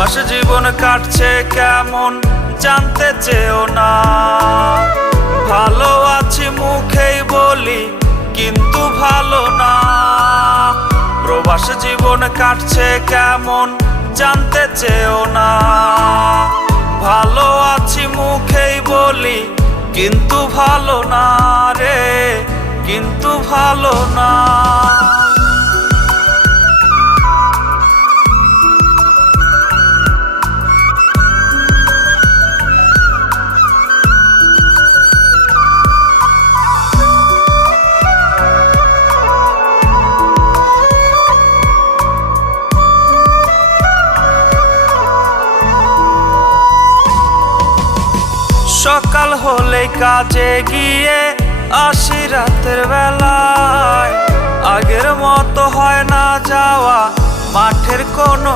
প্রবাস জীবন কাটছে কেমন জানতে চেও না। ভালো আছি মুখেই বলি কিন্তু ভালো না। প্রবাস জীবন কাটছে কেমন জানতে চেও না। ভালো আছি মুখেই বলি কিন্তু ভালো না রে, কিন্তু ভালো না। সকাল হলে কাজে গিয়ে আসি রাতের বেলায়। আগের মতো হয় না যাওয়া মাঠের কোনো